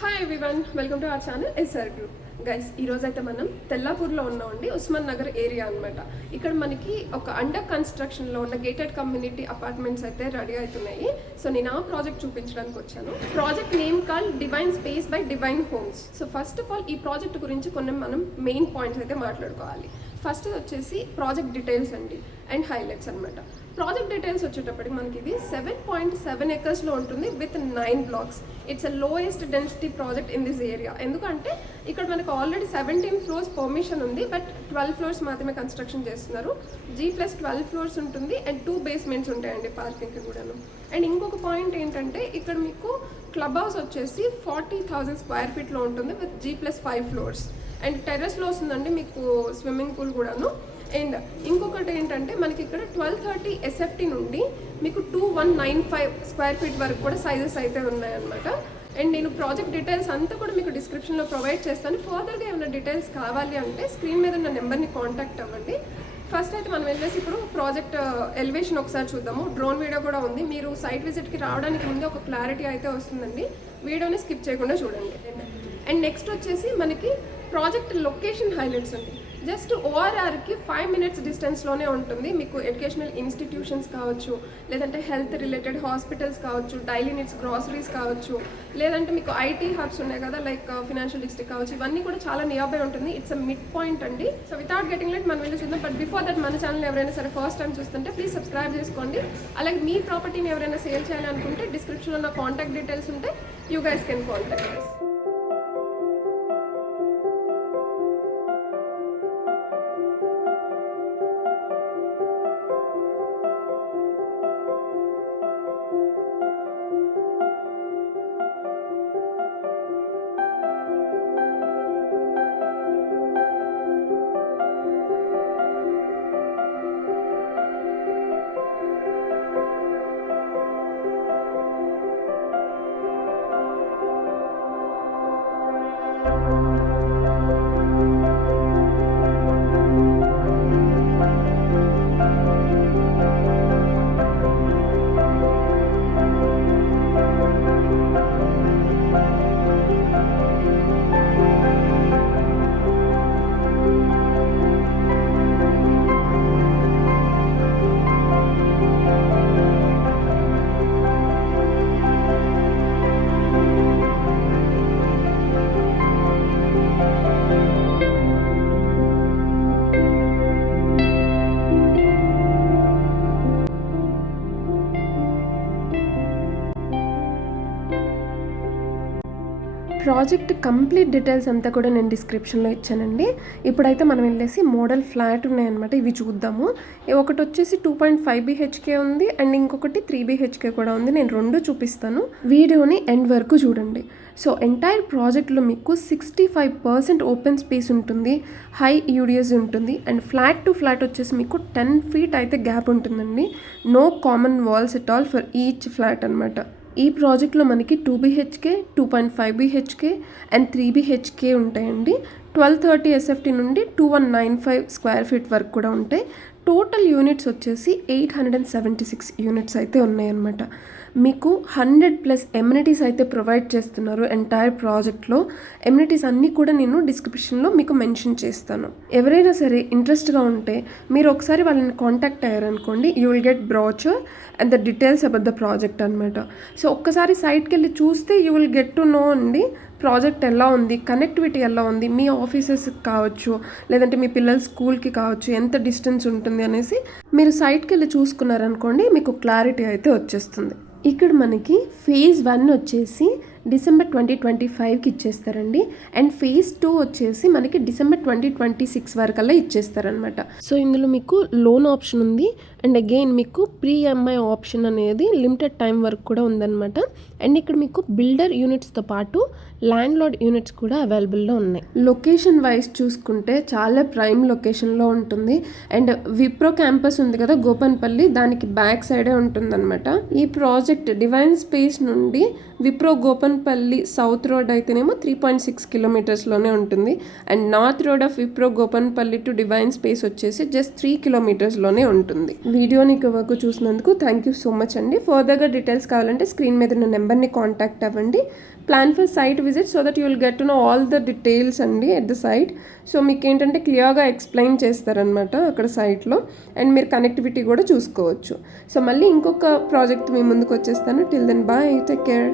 Hi everyone, welcome to our channel SR group. Guys, ఈరోజు అయితే మనం తెల్లాపూర్లో ఉన్నామండి, ఉస్మాన్ నగర్ ఏరియా అనమాట. ఇక్కడ మనకి ఒక అండర్ కన్స్ట్రక్షన్లో ఉన్న గేటెడ్ కమ్యూనిటీ అపార్ట్మెంట్స్ అయితే రెడీ అవుతున్నాయి. సో నేను ఆ ప్రాజెక్ట్ చూపించడానికి వచ్చాను. Project name call divine space by divine homes. So first of all ఈ ప్రాజెక్ట్ గురించి కొన్ని మనం మెయిన్ పాయింట్స్ అయితే మాట్లాడుకోవాలి. ఫస్ట్ వచ్చేసి ప్రాజెక్ట్ డీటెయిల్స్ అండి అండ్ హైలైట్స్ అనమాట. ప్రాజెక్ట్ డీటెయిల్స్ వచ్చేటప్పటికి మనకి ఇది 7.7 acres ఉంటుంది with 9 blocks. It's a lowest density project in this area. ఎందుకంటే ఇక్కడ మనకు ఆల్రెడీ 17 floors పర్మిషన్ ఉంది, బట్ 12 floors మాత్రమే కన్స్ట్రక్షన్ చేస్తున్నారు. G+12 floors ఉంటుంది అండ్ 2 basements ఉంటాయండి పార్కింగ్కి కూడాను. అండ్ ఇంకొక పాయింట్ ఏంటంటే ఇక్కడ మీకు క్లబ్ హౌస్ వచ్చేసి 40,000 square feetలో ఉంటుంది విత్ G+5 floors. అండ్ టెర్రస్లో వస్తుందండి మీకు స్విమ్మింగ్ పూల్ కూడాను. అండ్ ఇంకొకటి ఏంటంటే మనకి ఇక్కడ 1230 SFT నుండి మీకు 2195 square feet వరకు కూడా సైజెస్ అయితే ఉన్నాయన్నమాట. అండ్ నేను ప్రాజెక్ట్ డీటెయిల్స్ అంతా కూడా మీకు డిస్క్రిప్షన్లో ప్రొవైడ్ చేస్తాను. ఫర్దర్గా ఏమైనా డీటెయిల్స్ కావాలి అంటే స్క్రీన్ మీద ఉన్న నెంబర్ని కాంటాక్ట్ అవ్వండి. ఫస్ట్ అయితే మనం వెళ్ళేసి ఇప్పుడు ప్రాజెక్ట్ ఎలివేషన్ ఒకసారి చూద్దాము. డ్రోన్ వీడియో కూడా ఉంది, మీరు సైట్ విజిట్కి రావడానికి ముందే ఒక క్లారిటీ అయితే వస్తుందండి. వీడియోని స్కిప్ చేయకుండా చూడండి. అండ్ నెక్స్ట్ వచ్చేసి మనకి ప్రాజెక్ట్ లొకేషన్ హైలైట్స్ ఉంది. జస్ట్ ORRకి 5 minutes డిస్టెన్స్లోనే ఉంటుంది. మీకు ఎడ్యుకేషనల్ ఇన్స్టిట్యూషన్స్ కావచ్చు, లేదంటే హెల్త్ రిలేటెడ్ హాస్పిటల్స్ కావచ్చు, డైలీ నీడ్స్ గ్రాసరీస్ కావచ్చు, లేదంటే మీకు ఐటీ హబ్స్ ఉన్నాయి కదా లైక్ ఫినాన్షియల్ డిస్ట్రిక్ట్ కావచ్చు, ఇవన్నీ కూడా చాలా నియర్ బై ఉంటుంది. ఇట్స్ అ మిడ్ పాయింట్ అండి. సో వితౌట్ గెటింగ్ లైట్ మనం వెళ్ళి చూద్దాం. బట్ బిఫోర్ దట్ మన ఛానల్ ఎవరైనా సరే ఫస్ట్ టైం చూస్తుంటే ప్లీజ్ సబ్స్క్రైబ్ చేసుకోండి. అలాగే మీ ప్రాపర్టీని ఎవరైనా సేల్ చేయాలి అనుకుంటే డిస్క్రిప్షన్లో నా కాంటాక్ట్ డీటెయిల్స్ ఉంటాయి. You guys can contact us. Project complete details అంతా కూడా నేను డిస్క్రిప్షన్లో ఇచ్చానండి. ఇప్పుడైతే మనం వెళ్ళేసి మోడల్ ఫ్లాట్ ఉన్నాయన్నమాట, ఇవి చూద్దాము. ఒకటి వచ్చేసి 2.5 BHK ఉంది అండ్ ఇంకొకటి 3 BHK కూడా ఉంది. నేను రెండు చూపిస్తాను, వీడియోని ఎండ్ వరకు చూడండి. సో ఎంటైర్ ప్రాజెక్ట్లో మీకు 65% ఓపెన్ స్పేస్ ఉంటుంది, హై యూడిఎస్ ఉంటుంది అండ్ ఫ్లాట్ టు ఫ్లాట్ వచ్చేసి మీకు 10 feet అయితే గ్యాప్ ఉంటుందండి. No common walls at all for each flat అనమాట. ఈ ప్రాజెక్ట్లో మనకి 2 BHK, 2.5 BHK అండ్ 3 BHK ఉంటాయండి. 1230 SFT నుండి 2195 square feet వరకు కూడా ఉంటాయి. టోటల్ యూనిట్స్ వచ్చేసి 876 యూనిట్స్ అయితే ఉన్నాయన్నమాట. మీకు 100+ ఎమ్యూనిటీస్ అయితే ప్రొవైడ్ చేస్తున్నారు ఎంటైర్ ప్రాజెక్ట్లో. ఎమ్యూనిటీస్ అన్నీ కూడా నేను డిస్క్రిప్షన్లో మీకు మెన్షన్ చేస్తాను. ఎవరైనా సరే ఇంట్రెస్ట్గా ఉంటే మీరు ఒకసారి వాళ్ళని కాంటాక్ట్ అయ్యారనుకోండి, you will get brochure and the details about the project అనమాట. సో ఒక్కసారి సైట్కి వెళ్ళి చూస్తే you will get to know అండి ప్రాజెక్ట్ ఎలా ఉంది, కనెక్టివిటీ ఎలా ఉంది, మీ ఆఫీసెస్కి కావచ్చు, లేదంటే మీ పిల్లల స్కూల్కి కావచ్చు, ఎంత డిస్టెన్స్ ఉంటుంది అనేసి మీరు సైట్కి వెళ్ళి చూసుకున్నారనుకోండి, మీకు క్లారిటీ అయితే వచ్చేస్తుంది. ఇక్కడ మనకి phase 1 వచ్చేసి December 2025కి ఇచ్చేస్తారండి అండ్ phase 2 వచ్చేసి మనకి December 2026 వరకల్లా ఇచ్చేస్తారనమాట. సో ఇందులో మీకు లోన్ ఆప్షన్ ఉంది అండ్ అగైన్ మీకు ప్రీ-EMI ఆప్షన్ అనేది లిమిటెడ్ టైం వరకు కూడా ఉందన్నమాట. అండ్ ఇక్కడ మీకు బిల్డర్ యూనిట్స్తో పాటు ల్యాండ్ లార్డ్ యూనిట్స్ కూడా అవైలబుల్లో ఉన్నాయి. లొకేషన్ వైజ్ చూసుకుంటే చాలా ప్రైమ్ లొకేషన్లో ఉంటుంది అండ్ విప్రో క్యాంపస్ ఉంది కదా గోపన్పల్లి, దానికి బ్యాక్ సైడే ఉంటుందన్నమాట. ఈ ప్రాజెక్ట్ డివైన్ స్పేస్ నుండి విప్రో గోపన్పల్లి సౌత్ రోడ్ అయితేనేమో 3.6 కిలోమీటర్స్లోనే ఉంటుంది. And north road of Wipro Gopanpally to divine space వచ్చేసి జస్ట్ 3 కిలోమీటర్స్లోనే ఉంటుంది. వీడియోని వరకు చూసినందుకు థ్యాంక్ యూ సో మచ్ అండి. ఫర్దర్గా డీటెయిల్స్ కావాలంటే స్క్రీన్ మీద ఉన్న నెంబర్ని కాంటాక్ట్ అవ్వండి. Plan for site visit so that you will get to know all the details అండి ఎట్ ద సైట్. సో మీకు ఏంటంటే క్లియర్గా ఎక్స్ప్లెయిన్ చేస్తారనమాట అక్కడ సైట్లో. అండ్ మీరు కనెక్టివిటీ కూడా చూసుకోవచ్చు. సో మళ్ళీ ఇంకొక ప్రాజెక్ట్ మీ ముందుకు వచ్చేస్తాను. Till then bye, take care.